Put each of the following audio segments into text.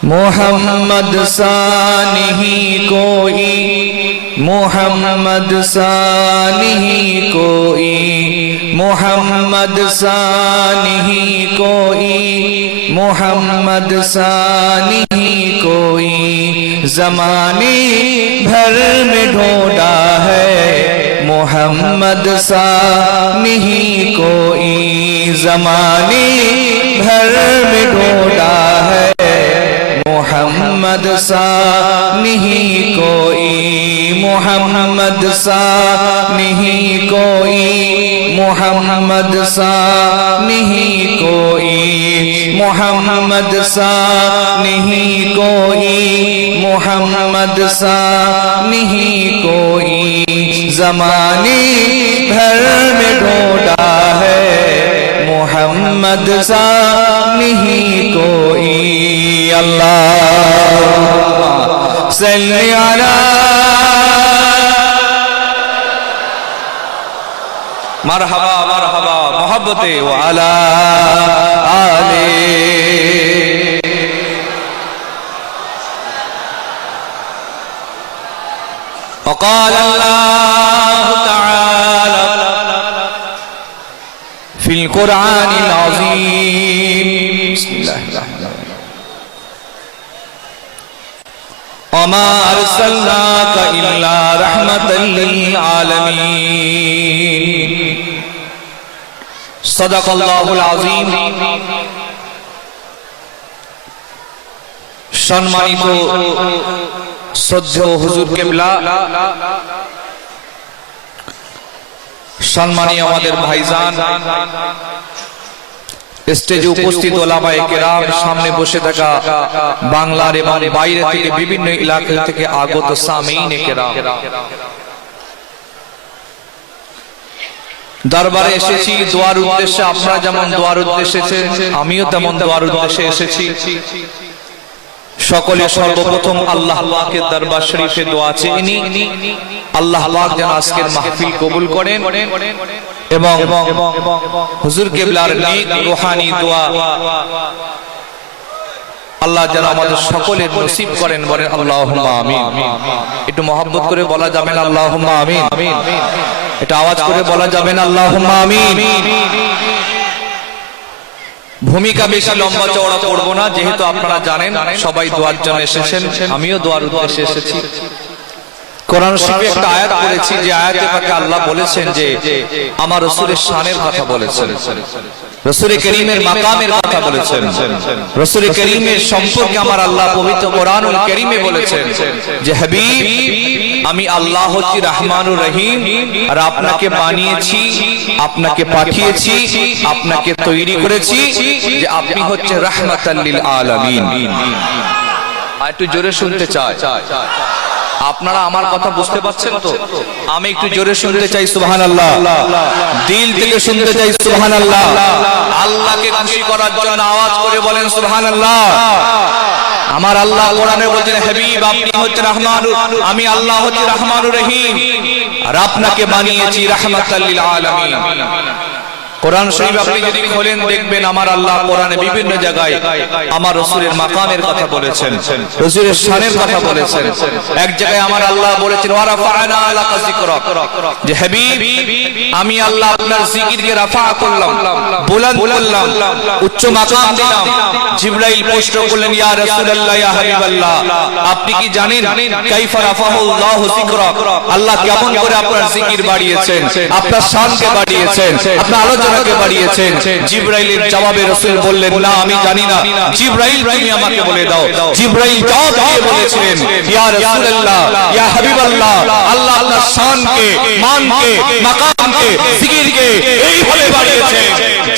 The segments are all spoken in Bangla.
मोहम्मद सा नहीं कोई, मोहम्मद सा नहीं कोई, मोहम्मद सा नहीं कोई, मोहम्मद सा नहीं कोई। ज़माने भर में ढूंढा है, मोहम्मद सा नहीं कोई। ज़माने भर में ढूंढा है, मोहम्मद सा नहीं कोई, मोहम्मद सा नहीं कोई, मोहम्मद सा नहीं कोई, मोहम्मद सा नहीं कोई, मोहम्मद सा नहीं कोई। ज़माने भर में ढूंढा है, मोहम्मद सा नहीं कोई। अल्लाह सल्ली अला मरहबा मरहबा मोहब्बते व अला आले। वक़ाल अल्लाहु तआला फिल कुरआनिल अज़ीम। वमा अरसलनाका इल्ला रहमतल लिल आलमीन। सदक़ल्लाहुल अज़ीम। सम्मानित শ্রদ্ধেয় হুজুর কিবলা, সম্মানীয় আমাদের ভাইজান, স্টেজে উপস্থিত ওলামায়ে কেরাম, সামনে বসে থাকা বাংলার এবং বাইরে থেকে বিভিন্ন এলাকা থেকে আগত সামিঈনে কেরাম, দরবারে এসেছি দোয়ার উদ্দেশ্যে। আপনারা যেমন দোয়ার উদ্দেশ্যে এসেছেন, আমিও তেমন দোয়ার উদ্দেশ্যে এসেছি। সকলে সর্বপ্রথম আল্লাহ পাকের দরবার শরীফে দোয়া চেয়ে নিই, আল্লাহ পাক যেন আজকের মাহফিল কবুল করেন এবং হুজুর কিবলার নেক রূহানি দোয়া আল্লাহ যেন আমাদের সকলের নসিব করেন। বলেন আল্লাহুম্মা আমিন। একটু মহব্বত করে বলা যাবে না আল্লাহুম্মা আমিন? এটা আওয়াজ করে বলা যাবে না আল্লাহুম্মা আমিন? ভূমিকা বেশি লম্বা চওড়া করব না, যেহেতু আপনারা জানেন সবাই দোয়ার জন্য এসেছেন, আমিও দোয়ার উদ্দেশ্যে এসেছি। কোরআন শরীফে একটা আয়াত পড়েছি, যে আয়াতে পাকে আল্লাহ বলেছেন যে আমার রাসূলের শানের কথা বলেছেন, রাসূল করিমের মাকামের কথা বলেছেন, রাসূল করিমের সম্পর্কে আমার আল্লাহ পবিত্র কোরআনুল কারীমে বলেছেন যে হাবিব, আমি আল্লাহ হচ্ছি রহমানুর রহিম, আর আপনাকে বানিয়েছি, আপনাকে পাঠিয়েছি, আপনাকে তৈরি করেছি যে আপনি হচ্ছে রাহমাতাল লিল আলামিন। আর একটু জোরে শুনতে চাই, আপনারা আমার কথা বুঝতে পারছেন তো? আমি একটু জোরে শুনতে চাই সুবহানাল্লাহ, দিল থেকে শুনতে চাই সুবহানাল্লাহ। আল্লাহকে খুশি করার জন্য আওয়াজ করে বলেন সুবহানাল্লাহ। আমার আল্লাহ কোরআনে বলেন হাবিব আপনি হচ্ছেন রহমানুর, আমি আল্লাহ হচ্ছি রহমানুর রহিম, আর আপনাকে বানিয়েছি রাহমাতাল লিল আলামিন। কোরআন শরীফ আপনি যদি খোলেন দেখবেন আমার আল্লাহ কোরআনে বিভিন্ন জায়গায় আমার রাসূলের মাকামের কথা বলেছেন, রাসূলের শানের কথা বলেছেন। এক জায়গায় আমার আল্লাহ বলেছেন ওয়া রাফা'না লাকা যিকরাক, যে হাবিব আমি আল্লাহ আপনার জিকিরকে রাফা করলাম, বুলন্দ করলাম, উচ্চ মাকাম দিলাম। জিবরাইল প্রশ্ন করলেন ইয়া রাসূলুল্লাহ, ইয়া হাবিবাল্লাহ, আপনি কি জানেন কাইফা রাফাহুল্লাহু যিকরাক, আল্লাহ কেমন করে আপনার জিকির বাড়িয়েছেন, আপনার শানকে বাড়িয়েছেন, আপনার আলোচনাকে বাড়িয়েছেন? জিবরাইলের জবাবে রাসূল বললেন না আমি জানি না, জিবরাইল তুমি আমাকে বলে দাও। জিবরাইল জবাব দিয়ে বলেছিলেন ইয়া রাসূলুল্লাহ, ইয়া হাবিবাল্লাহ, আল্লাহ আল্লাহর শানকে, মানকে, মাকামকে, জিকিরকে এইভাবে বাড়িয়েছেন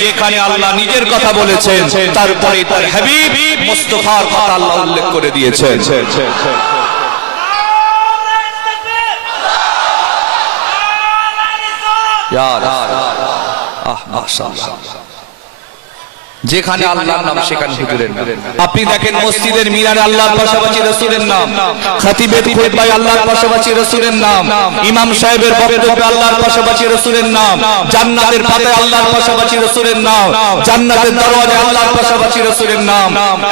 যেখানে আল্লাহ নিজের কথা বলেছেন, তারপরে তার হাবিব মুস্তাফার কথা আল্লাহ উল্লেখ করে দিয়েছেন। ইয়া রাসূল, আহ মাশাআল্লাহ। যেখানে আল্লাহর নাম সেখানে হুজুরের নাম। আপনি দেখেন মসজিদের মিনারে আল্লাহর পাশাপাশি রাসূলের নাম, খতিবের খুতবায় আল্লাহর পাশাপাশি রাসূলের নাম, ইমাম সাহেবের বক্তব্যে আল্লাহর পাশাপাশি রাসূলের নাম, জান্নাতের পাতায় আল্লাহর পাশাপাশি রাসূলের নাম, জান্নাতের দরওয়াজায় আল্লাহর পাশাপাশি রাসূলের নাম,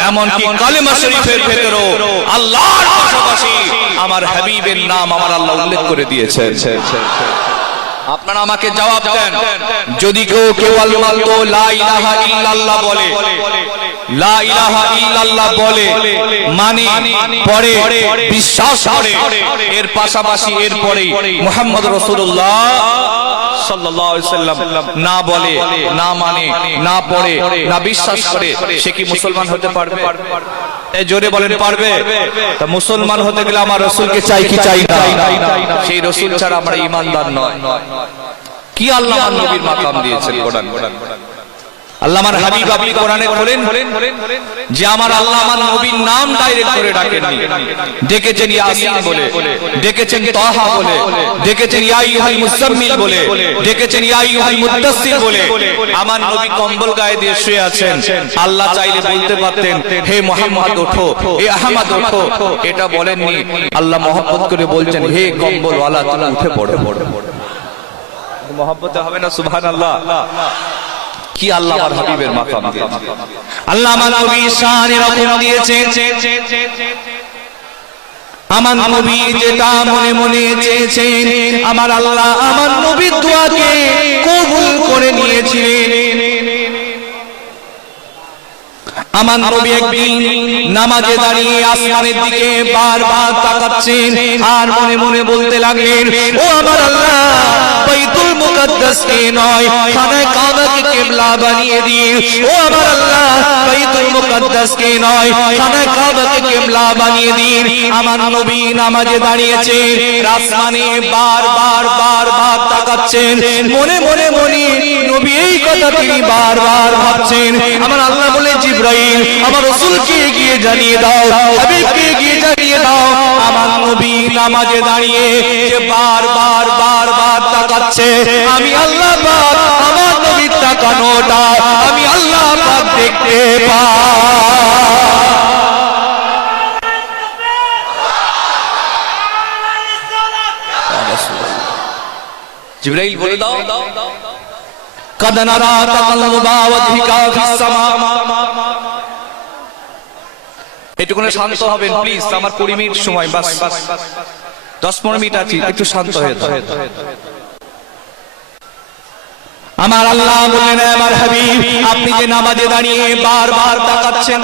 এমনকি কালেমা শরীফের ভেতরেও আল্লাহর পাশাপাশি আমার হাবিবের নাম আমার আল্লাহ উল্লেখ করে দিয়েছেন। আপনারা আমাকে জবাব দেন, যদি কেউ মাত্র লা ইলাহা ইল্লাল্লাহ বলে, লা ইলাহা ইল্লাল্লাহ বলে মানে পড়ে বিশ্বাস করে, এর পাশাপাশি এরপরে মুহাম্মদ রাসূলুল্লাহ সাল্লাল্লাহু আলাইহি ওয়াসাল্লাম না বলে, না মানে, না পড়ে, না বিশ্বাস করে, সে কি মুসলমান হতে পারবে? এই জোরে বলেন পারবে? তা মুসলমান হতে গেলে আমার রাসূলকে চাই কি চাই না? সেই রাসূল ছাড়া আমরা ঈমানদার নয়। কি আল্লাহ আমার নবীর মাকাম দিয়েছেন কোরআন। আল্লাহ আমার হাবিব আপনি কোরআনে বলেন যে আমার আল্লাহ আমার নবীর নাম ডাইরেক্ট করে ডাকেননি, ডেকেছেন ইয়াসিন বলে, ডেকেছেন তাহা বলে, ডেকেছেন ইয়া আইয়ুহাল মুজাম্মিল বলে, ডেকেছেন ইয়া আইয়ুহাল মুদ্দাসসির বলে। আমার নবী কম্বল গায়ে দিয়ে শুয়ে আছেন, আল্লাহ চাইলে বলতে পারতেন হে মুহাম্মদ ওঠো, হে আহমদ ওঠো, এটা বলেননি। আল্লাহ মহব্বত করে বলছেন হে কম্বল ওয়ালা তুমি উঠে পড়ো। মহব্বতে হবে না? সুবহানাল্লাহ। কি আল্লাহ আমার হাবিবের মাকাম দিয়েছে, আল্লাহ আমার নবীর শান এরকম দিয়েছেন। আমার নবী যেটা মনে মনে চেয়েছেন আমার আল্লাহ আমার নবীর দোয়াকে কবুল করে নিয়েছিলেন। আমার নবী একদিন নামাজে দাঁড়িয়ে আসমানের দিকে বারবার তাকাচ্ছেন আর মনে মনে বলতে লাগলেন, ও আমার আল্লাহ বাইতুল মুকাদ্দাসকে নয় খানায়ে কাবাকে কিবলা বানিয়ে দিন। ও আমার আল্লাহ বাইতুল মুকাদ্দাসকে নয় খানায়ে কাবাকে কিবলা বানিয়ে দিন। আমার নবী নামাজে দাঁড়িয়েছেন, আসমানে বারবার বারবার তাকাচ্ছেন, মনে মনে নবী এই কথা তিনি বারবার ভাবছেন। আমার আল্লাহ বলে জিবরাইল আমার রাসূলকে গিয়ে জানিয়ে দাও, হাবিবকে গিয়ে জানিয়ে দাও আমার নবী নামাজে দাঁড়িয়ে যে বারবার বারবার তাকাচ্ছে, আমি আল্লাহ পাক আমার নবীর তাকানোটা আমি আল্লাহ পাক দেখতে পাই। জিবরাইল বলে দাও قد نرى تقلب وجهك في السماء। একটুখানি শান্ত হবেন প্লিজ, আমার 20 মিনিট সময়, বাস 10-15 মিনিট আছে, একটু শান্ত হয়ে যান। আমার আল্লাহ বললেন আমার হাবিব আপনি যে নামাজে দাঁড়িয়ে বারবার তাকাচ্ছেন,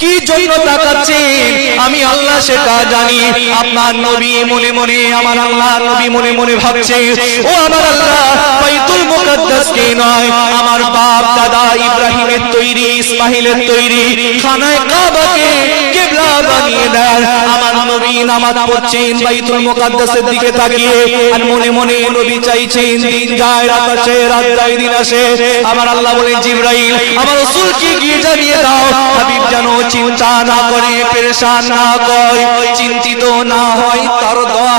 কি জন্য তাকাচ্ছেন আমি আল্লাহ সেটা জানি। আপনার নবী মনে মনে আমার আল্লাহ নবী মনে মনে ভাবছে, ও আমার আল্লাহ বাইতুল মুকাদ্দাসকে নয় আমার বাপ দাদা ইব্রাহিমের তৈরি ইসমাইলের তৈরি খানায়ে কাবাকে কিবলা বানিয়ে দেন। আমার নবী নামাজ পড়ছেন বাইতুল মুকাদ্দাসের দিকে তাকিয়ে আর মনে মনে নবী চাইছেন দিন যায় রাত আসে, রাত যায় দিন আসে। আমার আল্লাহ বলেন জিবরাইল আমার রাসূলকে গিয়ে জানিয়ে দাও হাবিব যেন চিন্তা না করে, পেরেশান না হয়, চিন্তিত না হয়, তার দোয়া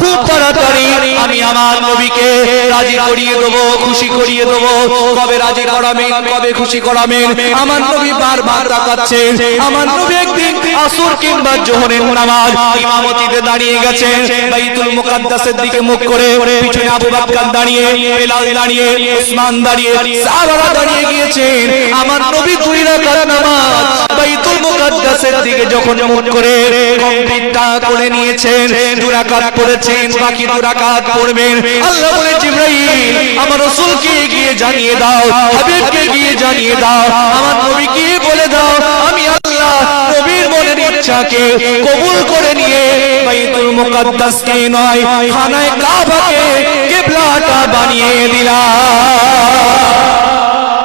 খুব তাড়াতাড়ি আমি আমার নবীকে রাজি করিয়ে দেবো, খুশি করিয়ে দেবো। কবে রাজি করাবেন, কবে খুশি করাবেন? আমার নবী বারবার তাকাচ্ছেন। আমার নবী একদিন আসর কিংবা যোহরের নামাজ ইমামতিতে দাঁড়িয়ে গেছেন, বাইতুল মুকাদ্দাসের দিকে মুখ করে, পিছনে আবু বকর দাঁড়িয়ে, বেলাল দাঁড়িয়ে, উসমান দাঁড়িয়ে, সাহাবারা দাঁড়িয়ে গিয়েছেন। আমার নবী 2 রাকাত নামাজ বাইতুল মুকাদ্দাসের দিকে যখন মুখ করে কমপ্লিটটা করে নিয়েছেন, 2 রাকাত পড়েছেন, বাকি 2 রাকাত পড়বেন। আল্লাহ বলে জিবরাইল আমার রাসূলকে গিয়ে জানিয়ে দাও, হাবিবকে গিয়ে জানিয়ে দাও, আমার নবীকে বলে দাও আমি আল্লাহ নবীর মনের ইচ্ছাকে কবুল করে নিয়ে বাইতুল মুকাদ্দাসকে নয় খানায়ে কাবাকে কিবলাটা বানিয়ে দিলাম।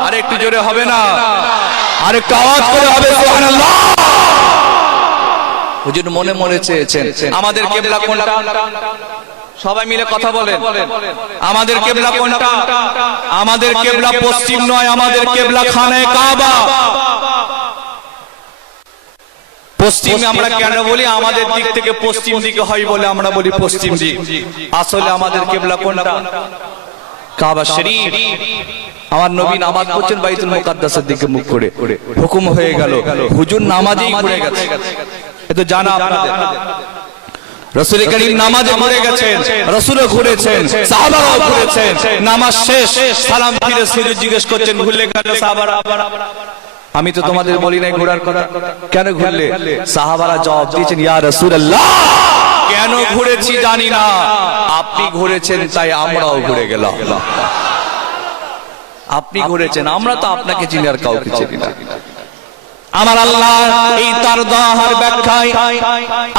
আরেকটু জোরে হবে না? আরেকটু আওয়াজ করে হবে সুবহানাল্লাহ। হুজুর মনে মনে চেয়েছেন আমাদের কিবলা কোনটা? সবাই মিলে কথা বলেন, আমাদের কিবলা কোনটা? আমাদের কিবলা পশ্চিম নয়, আমাদের কিবলা খানায়ে কাবা। পশ্চিমে আমরা কেন বলি? আমাদের দিক থেকে পশ্চিম দিকে হয় বলে আমরা বলি পশ্চিম দিক। আসলে আমাদের কিবলা কোনটা? কাবা শরীফ, আমার নবী নামাজ পড়ছেন বাইতুল মুকাদ্দাসের দিকে মুখ করে, হুকুম হয়ে গেল হুজুর নামাজেই ঘুরে গেছে। এ তো জানা আপনাদের, রাসূল করিম নামাজে ঘুরে গেছেন, রাসূলও ঘুরেছেন, সাহাবারাও ঘুরেছেন। নামাজ শেষ, সালাম ফিরে হুজুর জিজ্ঞেস করছেন ভুলে গেল সাহাবারা, আমি তো তোমাদের বলি নাই ঘোরার কথা, কেন ঘুরলে? সাহাবারা জবাব দিয়েছেন, ইয়া রাসূলুল্লাহ, কেন ঘুরেছি জানি না, আপনি ঘুরেছেন তাই আমরাও ঘুরে গেলাম। আপনি ঘুরেছেন, আমরা তো আপনাকে চিনি আর কাউকে চিনি না। আমার আল্লাহ এই তার দোহার ব্যাখ্যায়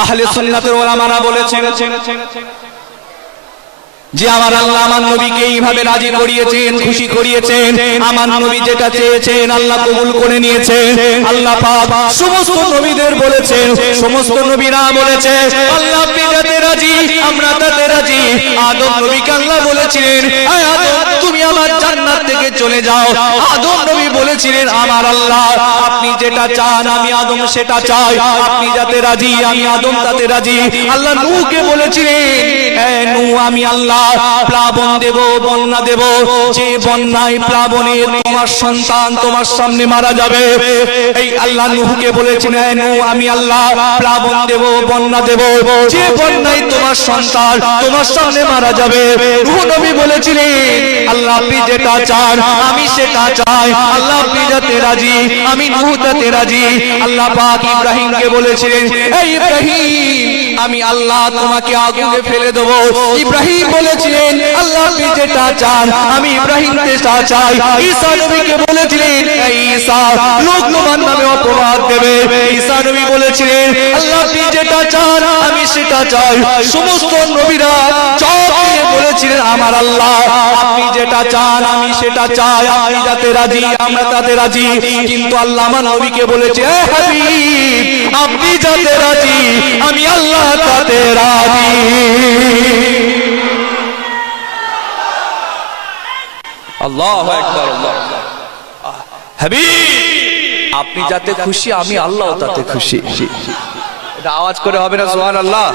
আহলে সুন্নাতের উলামারা বলেছেন যে আমার আল্লাহ আমার নবীকে এইভাবে রাজি করিয়েছেন, খুশি করিয়েছেন, আমার নবী যেটা চেয়েছেন আল্লাহ কবুল করে নিয়েছেন। আল্লাহ পাক সমস্ত নবীদের বলেছেন, সমস্ত নবীরা বলেছে আল্লাহ আপনি যাতে রাজি আমরা তাতে রাজি। আদম নবীকে আল্লাহ বলেছিলেন, আয় আদম তুমি আমার জান্নাত থেকে চলে যাও। আদম নবী বলেছিলেন, আমার আল্লাহ আপনি যেটা চান আমি আদম সেটা চাই, আপনি যাতে রাজি আমি আদম তাতে রাজি। আল্লাহ নূহকে বলেছিলেন, এ নূহ আমি আল্লাহ প্লাবন দেব, বন্যা দেব, যে বন্যায় প্লাবনে তোমার সন্তান তোমার সামনে মারা যাবে। এই আল্লাহ নূহকে বলেছেন, এ নূহ আমি আল্লাহ প্লাবন দেব, বন্যা দেব, যে বন্যায় তোমার সন্তান তোমার সামনে মারা যাবে। নূহ নবী বলেছিলেন, আল্লাহ আপনি যেটা চান আমি সেটা চাই, আল্লাহ আপনি যাতে রাজি আমি নূহ তাতে রাজি। আল্লাহ পাক ইব্রাহিমকে বলেছিলেন, এই ইব্রাহিম আমি আল্লাহ তোমাকে আগুনে ফেলে দেব। ইব্রাহিম বলেছিলেন, আল্লাহ আপনি যেটা চান আমি ইব্রাহিম যেটা চাই। ঈসা নবীকে বলেছিলেন, এই ঈসা লোক তোমার নামে অপবাদ দেবে। ঈসা নবী বলেছিলেন, আল্লাহ আপনি যেটা চান আমি সেটা চাই। সমস্ত নবীরা চোখ দিয়ে বলেছিলেন, আমার আল্লাহ আপনি যেটা চান আমি সেটা চাই, আপনি যাতে রাজি আমরা তাতে রাজি। কিন্তু আল্লাহ আমার নবীকে বলেছে, এ হাবিব আপনি যাতে রাজি আমি আল্লাহ তাতে রাজি। আল্লাহু আকবার, আল্লাহ হাবিব আপনি যাতে খুশি আমি আল্লাহ তাতে খুশি। এটা আওয়াজ করে হবে না সুবহানাল্লাহ?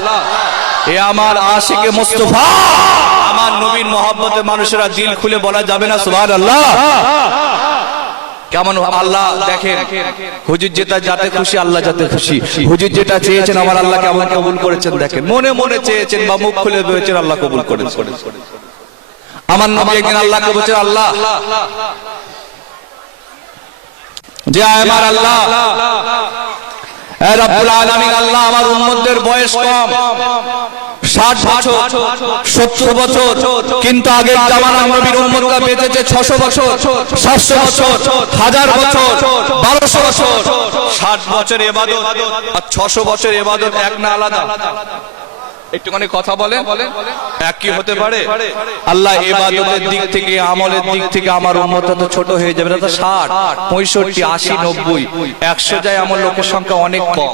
এ আমার আশিকে মুস্তাফা, আমার নবীর মহব্বতে মানুষেরা দিল খুলে বলা যাবে না সুবহানাল্লাহ? কেমন আল্লাহ দেখেন, হুজুর যেটা যাতে খুশি আল্লাহ যাতে খুশি। হুজুর যেটা চেয়েছেন আমার আল্লাহ কেমন কবুল করেছেন দেখেন। মনে মনে চেয়েছেন বা মুখ খুলে বলেছেন আল্লাহ কবুল করেছেন। আমার নবী একদিন আল্লাহকে বলেছেন, আল্লাহ যে আমার আল্লাহ রব্বুল আলামিন, আল্লাহ আমার উম্মতদের বয়স কম, 60 বছর 70 বছর, কিন্তু আগের জামানার নবীর উম্মতরা বেঁচেছে 600 বছর 700 বছর 1000 বছর 1200 বছর। 60 বছর ইবাদত আর 600 বছর ইবাদত এক না আলাদা? একটুখানি কথা বলেন, এক কি হতে পারে? আল্লাহ ইবাদতের দিক থেকে আমলের দিক থেকে আমার উম্মতটা তো ছোট হয়ে যাবে। তো 60 65 80 90 100 যায় এমন লোকের সংখ্যা অনেক কম।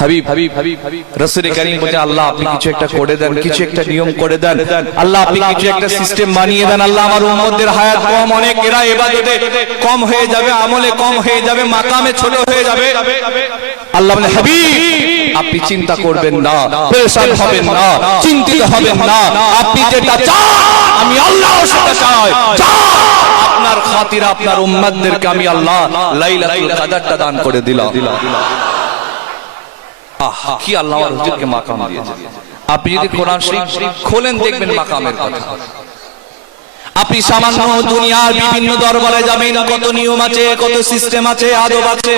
হাবিব রাসূল করিম বলেন, আল্লাহ আপনি কিছু একটা করে দেন, কিছু একটা নিয়ম করে দেন, আল্লাহ আপনি কিছু একটা সিস্টেম বানিয়ে দেন। আল্লাহ আমার উম্মতদের হায়াত কম অনেক, এরা ইবাদতে কম হয়ে যাবে, আমলে কম হয়ে যাবে, মাকামে ছোট হয়ে যাবে। আল্লাহ বলেন, হাবিব আপনি চিন্তা করবেন না, পেরেশান হবেন না, চিন্তিত হবেন না, আপনি যেটা চান আমি আল্লাহ সেটা চাই। আপনার খাতিরে আপনার উম্মতদেরকে আমি আল্লাহ লাইলাতুল কদরটা দান করে দিলাম। কি আল্লাহ আমার হুজুরকে মাকাম দিয়েছে। আপনি যদি কোরআন শরীফ খোলেন দেখবেন মাকামের কথা। আপনি সামান্য দুনিয়ার বিভিন্ন দরবারে যাবেন, কত নিয়ম আছে, কত সিস্টেম আছে, আদব আছে।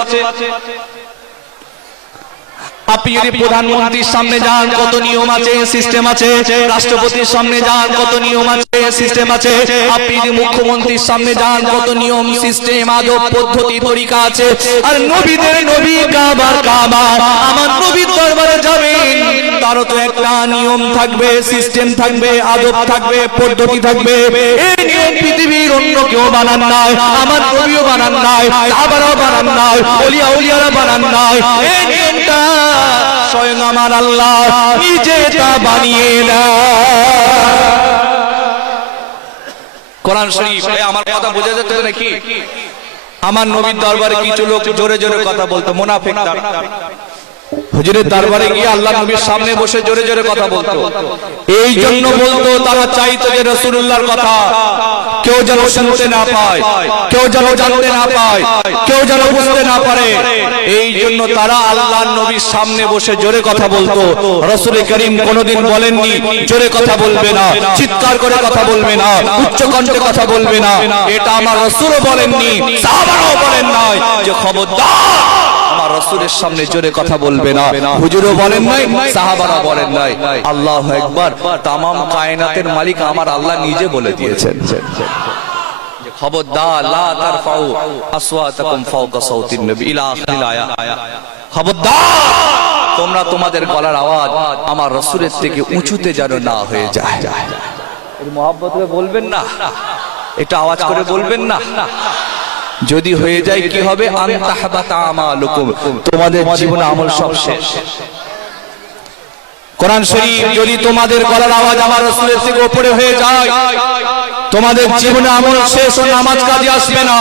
আপনি যদি প্রধানমন্ত্রীর সামনে যান কত নিয়ম আছে, সিস্টেম আছে, রাষ্ট্রপতির সামনে যান কত নিয়ম আছে, সিস্টেম আছে। আপনি যদি মুখ্যমন্ত্রীর সামনে যান কত নিয়ম, সিস্টেম, আদব, পদ্ধতি, তরিকা আছে। আর নবীদের নবী, কাবার কাবা, আমার নবীর দরবারে যাবেন তারও তো একটা নিয়ম থাকবে, সিস্টেম থাকবে, আদব থাকবে, পদ্ধতি থাকবে। এই নিয়ম পৃথিবীর অন্য কেউ বানান নাই, আমার নবীও বানান নাই, সাহাবারাও বানান নাই, ওলিয়া উলিয়ারা বানান নাই। এই নিয়মটা স্বয়ং আমার আল্লাহ নিজে তা বানিয়ে দেয়। কোরআন শরীফ, আমার কথা বোঝা যাচ্ছে নাকি? আমার নবীর দরবারে কিছু লোক জোরে জোরে কথা বলতো, মুনাফিক তারা। হুজুরের দরবারে গিয়ে আল্লাহ নবীর সামনে বসে জোরে জোরে কথা বলতো। এই জন্য বলতো, তারা চাইতো যে রাসূলুল্লাহর কথা কেউ যেন শুনতে না পায়, কেউ যেন জানতে না পায়, কেউ যেন বুঝতে না পারে। এই জন্য তারা আল্লাহর নবীর সামনে বসে জোরে কথা বলতো। রাসূল করিম কোনোদিন বলেননি জোরে কথা বলবে না, চিৎকার করে কথা বলবে না, উচ্চ কণ্ঠে কথা বলবে না। এটা আমার রাসূলও বলেননি, সাহাবারাও বলেন নাই যে খবরদার আমার রাসূলের সামনে জোরে কথা বলবে না। হুজুরও বলেন নাই, সাহাবারা বলেন নাই। আল্লাহু আকবার। তামাম কায়নাতের মালিক আমার আল্লাহ নিজে বলে দিয়েছেন যে খবরদার লা তারফাউ আসওয়াতাকুম ফাওকা সাউতিন নবী ইলা আখিরিল আয়াত। খবরদার তোমরা তোমাদের গলার আওয়াজ আমার রাসূলের থেকে উঁচুতে যেন না হয়ে যায়। এর মহব্বত করে বলবেন না, এটা আওয়াজ করে বলবেন না। যদি হয়ে যায় কি হবে? আনতাহবাতা আমালুকুম, তোমাদের জীবন আমল সব শেষ। কোরআন শরীফ যদি তোমাদের গলার আওয়াজ আমার রাসূলের থেকে উপরে হয়ে যায়, তোমাদের জীবনে আমল শেষ। ও নামাজ কাজে আসবে না,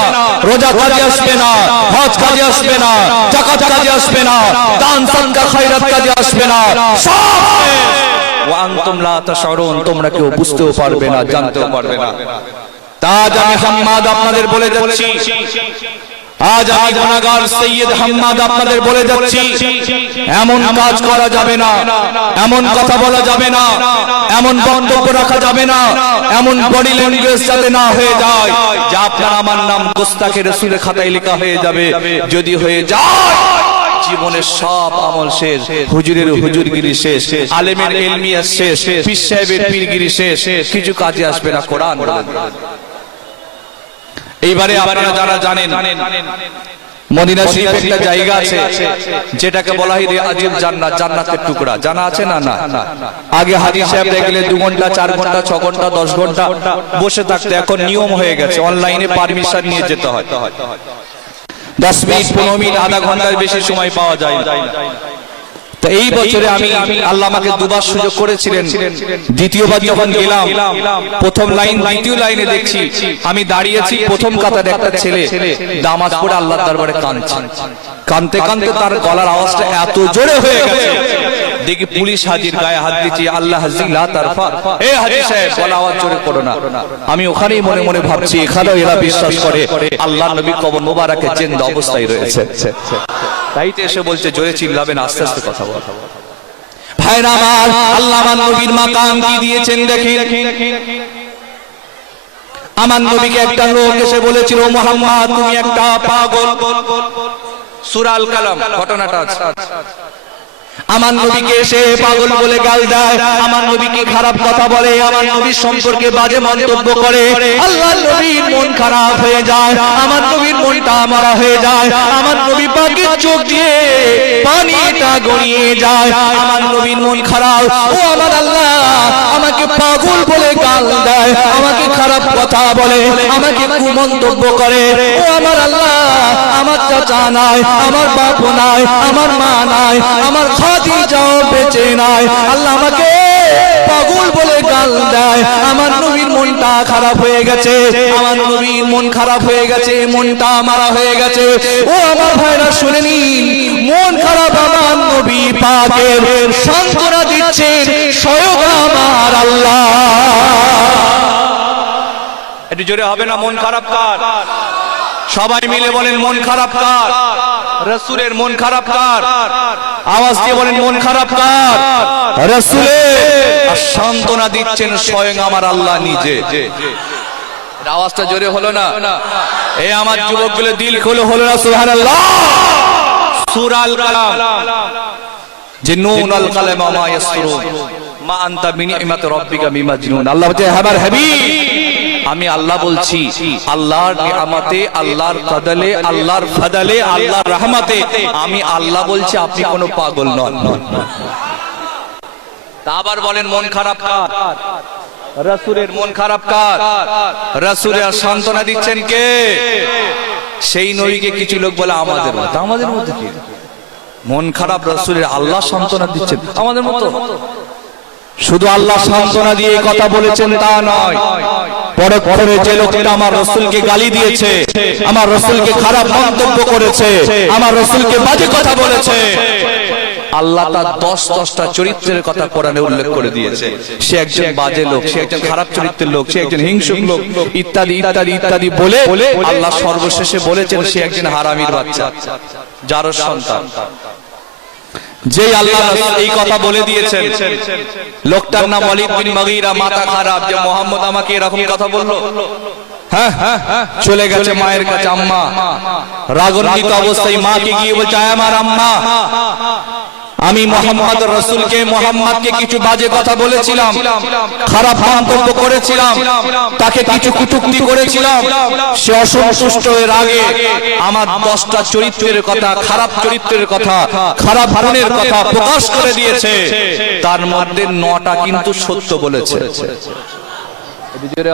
রোজা কাজে আসবে না, হজ কাজে আসবে না, যাকাত কাজে আসবে না, দান সাদকা খায়রাত কাজে আসবে না, সব শেষ। ওয়া আনতুম লা তাশউরুন, তোমরা কেউ বুঝতেও পারবে না, জানতেও পারবে না। তাজ আমি হাম্মাদ আপনাদের বলে যাচ্ছি, আজ আমি গুনাহগার সৈয়দ হাম্মাদ আপনাদের বলে যাচ্ছি, এমন কাজ করা যাবে না, এমন কথা বলা যাবে না, এমন বক্তব্য রাখা যাবে না, এমন বডি ল্যাঙ্গুয়েজ যাতে না হয়ে যায় যে আপনার আমার নাম গোস্তাখে রাসূলের খাতায় লেখা হয়ে যাবে। যদি হয়ে যায় জীবনের সব আমল শেষ, হুজুরের হুজুরগিরি শেষ, আলেমের ইলমিয়াত শেষ, পীর সাহেবের পীরগিরি শেষ, কিছু কাজে আসবে না। কোরআন বলে। এইবারে আপনারা যারা জানেন মদিনা শরীফে একটা জায়গা আছে যেটাকে বলা হয় রিয়াজুল জান্নাত, জান্নাতের টুকরা। জানা আছে না? না। আগে হাজী সাহেব দেখলে 2 ঘন্টা 4 ঘন্টা 6 ঘন্টা 10 ঘন্টা বসে থাকতে, এখন নিয়ম হয়ে গেছে অনলাইনে পারমিশন নিয়ে যেতে হয়। 10 মিনিট 15 মিনিট আধা ঘন্টার বেশি সময় পাওয়া যায় না। তো এই বছরে আমি আল্লাহ আমাকে দুবার সুযোগ করেছিলেন। দ্বিতীয়বার যখন গেলাম, প্রথম লাইন দ্বিতীয় লাইনে দেখছি আমি দাঁড়িয়েছি, প্রথম কাতারে একটা ছেলে নামাজ পড়ে আল্লাহর দরবারে কাঁদছে। কাঁদতে কাঁদতে তার গলার আওয়াজটা এত জোরে হয়ে গেছে, দেখি পুলিশ হাজির, গায়ে হাত দিচ্ছে, আল্লাহ হাজি লা তারফা, এ হাজি সাহেব গলা আওয়াজ জোরে করো না। আমি ওখানেই মনে মনে ভাবছি এখানেও এরা বিশ্বাস করে আল্লাহর নবী কবর মোবারকে জিন্দা অবস্থায় রয়েছে। তাই তো এসে বলছে জোরে চিল্লাবেন, আস্তে আস্তে কথা বল। ভাইরা আমার, আল্লাহ আমার নবীর মাকাম কি দিয়েছেন দেখেন। আমার নবীকে একটা লোক এসে বলেছিল, মুহাম্মদ তুমি একটা পাগল। সূরা আল কালাম ঘটনাটা আছে। আমার নবীকে এসে পাগল বলে গাল দেয়, আমার নবীকে খারাপ কথা বলে, আমার নবীর সম্পর্কে বাজে মন্তব্য করে। আল্লাহর নবীর মন খারাপ হয়ে যায়, আমার নবীর মনটা মারা হয়ে যায়, আমার নবী পাকের চোখ দিয়ে পানিটা গড়িয়ে যায়। আমার নবীর মন খারাপ। ও আমার আল্লাহ, আমাকে পাগল বলে গাল দেয়, আমাকে খারাপ কথা বলে, আমাকে কুমন্তব্য করে। ও আমার আল্লাহ, আমার চাচা নাই, আমার বাপ নাই, আমার মা নাই, আমার খাদিজাও বেঁচে নাই, আল্লাহ আমাকে পাগল বলে গাল দেয়। আমার নবীর মনটা খারাপ হয়ে গেছে, আমার নবীর মন খারাপ হয়ে গেছে, মনটা মারা হয়ে গেছে। ও আমার ভাইরা শুনে নিন, মন খারাপ আমার নবী পাকের সান্ত্বনা দিচ্ছেন স্বয়ং আমার আল্লাহ। একটু জোরে হবে না? মন খারাপ কার? সবাই মিলে বলেন মন খারাপ কার? রাসূলের। মন খারাপ কার? আওয়াজ দিয়ে বলেন মন খারাপ কার? রাসূলের। আর সান্ত্বনা দিচ্ছেন স্বয়ং আমার আল্লাহ নিজে। আওয়াজটা জোরে হলো না? এই আমার যুবকগুলো দিল খুলে হলো না সুবহানাল্লাহ। সূরা আল কালাম, যে নুন আল কালাম মা ইয়াসরুন মা আনতা বিনিমাতি রাব্বিকা বিমাজনুন। আল্লাহ বলে আমার হাবিব, আমি আল্লাহ বলছি, আল্লাহর নিয়ামতে, আল্লাহর কদলে, আল্লাহর ফদলে, আল্লাহর রহমতে আমি আল্লাহ বলছি আপনি কোনো পাগল নন। তা আবার বলেন মন খারাপ কার? রাসূলের। মন খারাপ কার? রাসূলের। সান্ত্বনা দিচ্ছেন কে? সেই নবীকে কিছু লোক বলে আমাদের মতো। আমাদের মতো কি? মন খারাপ রাসূলের, আল্লাহ সান্ত্বনা দিচ্ছেন আমাদের মতো। শুধু আল্লাহ সান্ত্বনা দিয়ে কথা বলেছেন তা নয়, পরে যে লোকটা আমার রাসূলকে গালি দিয়েছে, আমার রাসূলকে খারাপ মন্তব্য করেছে, আমার রাসূলকে বাজে কথা বলেছে, আল্লাহ তার 10টা চরিত্রের কথা কোরআনে উল্লেখ করে দিয়েছে। সে একজন বাজে লোক, সে একজন খারাপ চরিত্রের লোক, সে একজন হিংসুক লোক, ইত্যাদি ইত্যাদি ইত্যাদি বলে আল্লাহ সর্বশেষে বলেছেন সে একজন হারামির বাচ্চা, জারজ সন্তান। যেই আল্লাহ এই কথা বলে দিয়েছেন, লোকটার নাম ওয়ালিদ বিন মুগীরা, মাথা খারাপ, যে মোহাম্মদ আমাকে এরকম কথা বললো। হ্যাঁ, চলে গেছে মায়ের কাছে, আম্মা রাগান্বিত অবস্থায় মাকে গিয়ে বলছে, আমার আম্মা, আমি মোহাম্মদ রাসূলকে, মোহাম্মদকে কিছু বাজে কথা বলেছিলাম, খারাপ মন্তব্য করেছিলাম, তাকে কিছু কটূক্তি করেছিলাম। সে অসন্তুষ্ট হয়ে রাগে আমার 10টা চরিত্রের কথা, খারাপ চরিত্রের কথা, খারাপ গুণের কথা প্রকাশ করে দিয়েছে। তার মধ্যে 9টা কিন্তু সত্য বলেছে।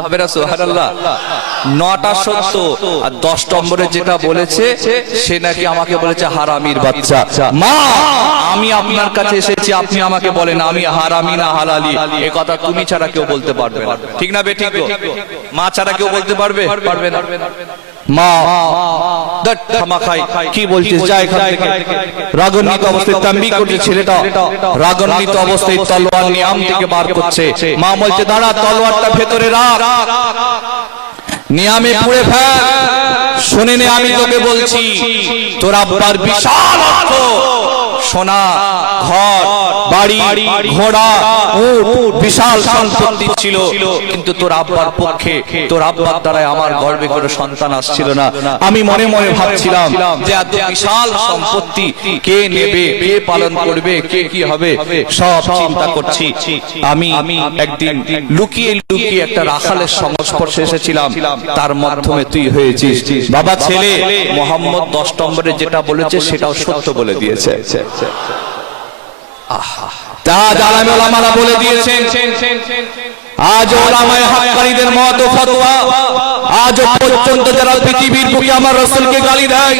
হবে না সুবহানাল্লাহ? 9টা সত্য, আর 10 নম্বরে যেটা বলেছে সে নাকি আমাকে বলেছে হারামির বাচ্চা। মা, আমি আপনার কাছে এসেছি, আপনি আমাকে বলেন আমি হারামি না হালালি, এ কথা তুমি ছাড়া কেউ বলতে পারবে না। ঠিক না বেঠিক? মা ছাড়া কেউ বলতে পারবে? পারবে না। মা কি বলছিস, যা এখান থেকে। রাগান্বিত অবস্থায় তাম্বি করছে ছেলেটা, রাগান্বিত অবস্থায় তলোয়ার নিয়ে আম থেকে বার করছে। মা বলছে, দাঁড়া, তলোয়ারটা ভেতরে রাখ, নিয়ামে পুড়ে ফেল। শুনে নে, আমি তোকে বলছি, তোর আব্বার বিশাল অর্থ, সোনা, ঘর, বাড়ি, ঘোড়া, উট, বিশাল সম্পত্তি ছিল, কিন্তু তোর আব্বার পক্ষে, তোর আব্বার দ্বারাই আমার গর্ভে কোনো সন্তান আসছিল না। আমি মনে মনে ভাবছিলাম যে এত বিশাল সম্পত্তি কে নেবে, কে পালন করবে, কে কি হবে, সব চিন্তা করছি। আমি একদিন লুকিয়ে লুকিয়ে একটা রাখালের সংস্পর্শে এসেছিলাম, তার মাধ্যমে তুই হয়েছিস বাবা। ছেলে মোহাম্মদ 10 নম্বরে যেটা বলেছে সেটাও সত্য বলে দিয়েছে। তাজ আলেম ওলামারা বলে দিয়েছেন, আজ ওলামায়ে হক্কানীদের মত ও ফতোয়া, আজ পর্যন্ত যারা পৃথিবীর বুকে আমার রাসূলকে গালি দেয়,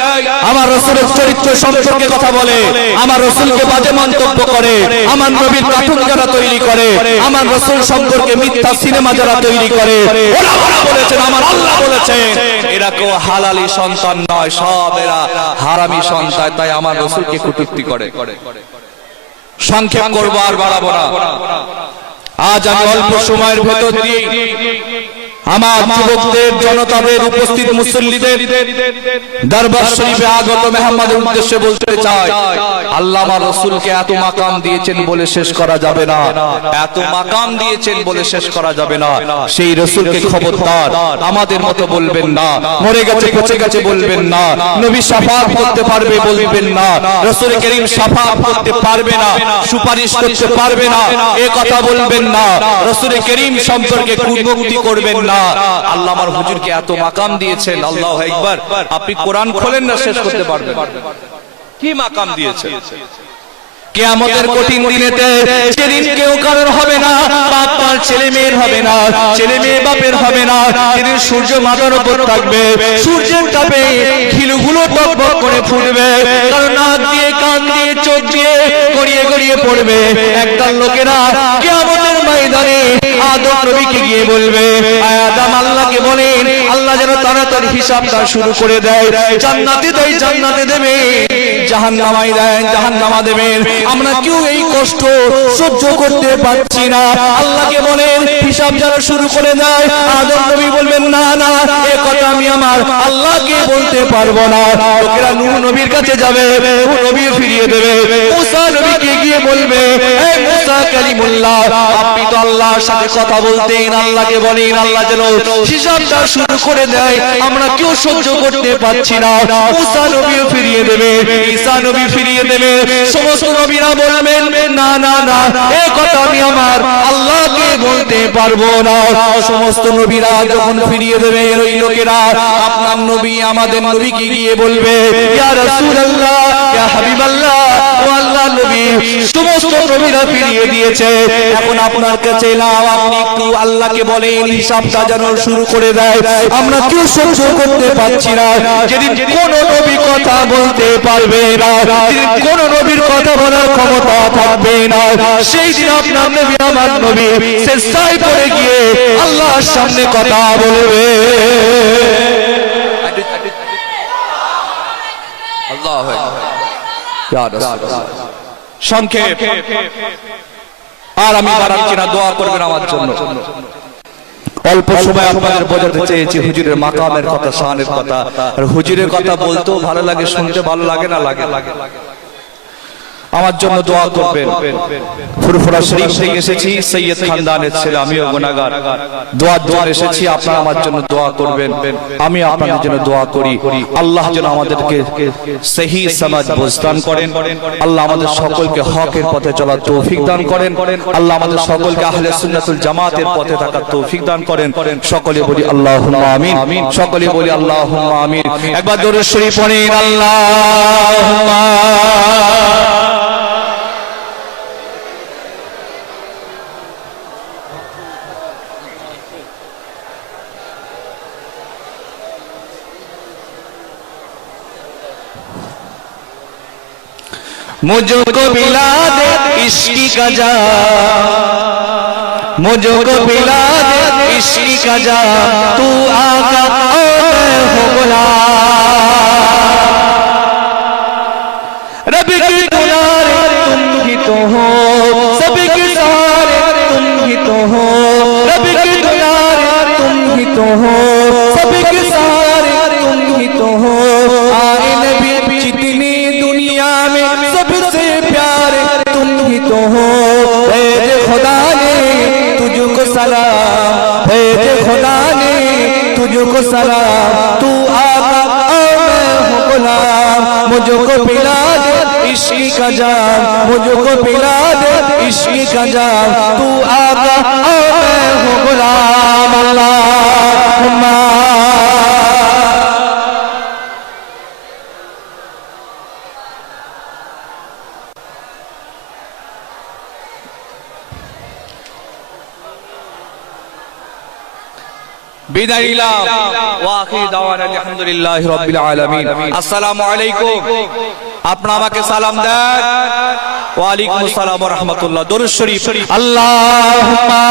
আমার রাসূলের চরিত্র সম্পর্কে কথা বলে, আমার রাসূলকে বাজে মন্তব্য করে, আমার নবীর কার্টুন যারা তৈরি করে, আমার রাসূল সম্পর্কে মিথ্যা সিনেমা যারা তৈরি করে, ওলামারা বলেছেন, আমার আল্লাহ বলেছেন, এরা কেউ হালালি সন্তান নয়, সব এরা হারামি সন্তান। তাই আমার রাসূলকে কটূক্তি করে। সংক্ষেপ করবো, আর বাড়াবো না। আজ আমি অল্প সময়ের ভেতর দিয়ে আমার যুবকদের, জনতাদের, উপস্থিত মুসল্লিদের, দরবার শরীফে আগত মেহমানদের উদ্দেশ্যে বলতে চাই, আল্লাহ আমার রাসূলকে এত মাকাম দিয়েছেন বলে শেষ করা যাবে না, এত মাকাম দিয়েছেন বলে শেষ করা যাবে না। সেই রাসূলকে খবরদার আমাদের মতো বলবেন না, মরে গেছে পচে গেছে বলবেন না, নবী শাফাআত করতে পারবে বলবেন না, রাসূল করিম শাফাআত করতে পারবে না, সুপারিশ করতে পারবে না, এ কথা বলবেন না, রাসূল করিম সম্পর্কে কুমুক্তি করবেন না। আল্লাহ আমার হুজুরকে এত মাকাম দিয়েছেন, আল্লাহু আকবার। আপনি কোরআন খোলেন না, শেষ করতে পারবেন কি মাকাম দিয়েছেন। কিয়ামতের কঠিন দিনেতে, যেদিন কেউ কারোর হবে না, বাপ তার ছেলে মেয়ের হবে না, ছেলে মেয়ে বাপের হবে না, যেদিন সূর্য মাথার উপর থাকবে, সূর্যের তাপে খিলুগুলো টকবক করে ফুটবে, কারণ নাক দিয়ে, কান দিয়ে, চোখ দিয়ে গড়িয়ে গড়িয়ে পড়বে। একদল লোকেরা কিয়ামতের ময়দানে আদম নবীকে গিয়ে বলবে, আয় আদম, আল্লাহকে বলেন আল্লাহ যেন তাড়াতাড়ি হিসাবটা শুরু করে দেয়, জান্নাতে দেয়, জান্নাতে দেবে, জাহান্নামায় দেয়, জাহান্নামা দেবেন। আমরা কেউ এই কষ্ট সহ্য করতে পারছি না, আল্লাহকে বলেন হিসাব যারা শুরু করে দেয়। আদম নবী বলবেন, না না, এই কথা আমি আমার আল্লাহকে বলতে পারবো না। লোকেরা নূহ নবীর কাছে যাবে, নূহ নবী ফিরিয়ে দেবে, মুসা নবীকে গিয়ে বলবে, এই মুসা কালিমুল্লাহ, আপনি তো আল্লাহর সাথে কথা বলতেন, আল্লাহকে বলেন আল্লাহ যেন হিসাবটা শুরু করে দেয়, আমরা কেউ সহ্য করতে পারছি না। মুসা নবীও ফিরিয়ে দেবে, ঈসা নবী ফিরিয়ে দেবে, সমস্ত নবীরা বলবেন, না না না, এই কথা আমি আমার আল্লাহকে বলতে পারবো না। সমস্ত নবীরা যখন ফিরিয়ে দেবে, ওই লোকেরা আপনার নবী, আমাদের নবীকে গিয়ে বলবে, ইয়া রাসূলুল্লাহ, ইয়া হাবিবাল্লাহ, ও আল্লাহর নবী, সমস্ত নবীরা ফিরিয়ে দিয়েছে, এখন আপনার কাছে এলাম, আপনি একটু আল্লাহকে বলেন হিসাবটা যেন শুরু করে দেয়, আমরা কেউ সহ্য করতে পারছি না। যেদিন কোন নবী কথা বলতে পারবে না, যেদিন কোন নবীর কথা বলার ক্ষমতা থাকবে না, সেই দিন আপনার নবী, আমার নবী সেজদায় পড়ে গিয়ে আল্লাহর সামনে কথা বলবে। আল্লাহু আকবার। ইয়া রাসূলুল্লাহ, সংক্ষেপ, আর আমি বাড়াচ্ছি না, দোয়া করবেন আমার জন্য। অল্প সময় আপনাদের বোঝাতে চেয়েছি হুজুরের মাকামের কথা, শানের কথা। আর হুজুরের কথা বলতেও ভালো লাগে, শুনতে ভালো লাগে না লাগে? আমার জন্য দোয়া করবেন। ফুরফুরা শরীফ থেকে এসেছি, সৈয়দ খানদানের ছেলে, আমিও গুনাহগার। দোয়ার জন্য এসেছি, আপনারা আমার জন্য দোয়া করবেন, আমি আপনাদের জন্য দোয়া করি। আল্লাহ যেন আমাদেরকে সহি সমাজ বুঝদান করেন। আল্লাহ আমাদের সকলকে হকের পথে চলার তৌফিক দান করেন। আল্লাহ আমাদের সকলকে আহলে সুন্নাতুল জামাতের পথে থাকার তৌফিক দান করেন। সকলে বলি আল্লাহুম্মা আমিন, সকলে বলি আল্লাহুম্মা আমিন। একবার দরুদ শরীফ পড়েন, আল্লাহুম্মা मुझको पिला दे इश्की का जाम, मुझको पिला दे इश्की का जाम, तू आका और मैं हूँ गुलाम। रब की दुलारे तुम ही तो हो, सबके सहारे तुम ही तो हो। रब की दुलारे तुम ही तो हो, सबके सहारे तुम ही तो हो। आए नबी जितनी दुनिया में सबसे प्यारे तुम ही तो हो। भेज खुदा ने तुझको सलाम, भेज खुदा ने तुझको सलाम, तू आका और मैं हूँ गुलाम। मुझको पिला दे इश्की का जाम, मुझको पिला दे इश्की का जाम, तू आका और मैं हूँ गुलाम। अल्लाहुम्मा বিদায় নিলাম। ওয়া আখির দাওয়ানা আলহামদুলিল্লাহি রাব্বিল আলামিন। আসসালামু আলাইকুম। আপনারা আমাকে সালাম দেন। ওয়া আলাইকুম আসসালাম ওয়া রাহমাতুল্লাহ। দরুদ শরীফ। আল্লাহুম্মা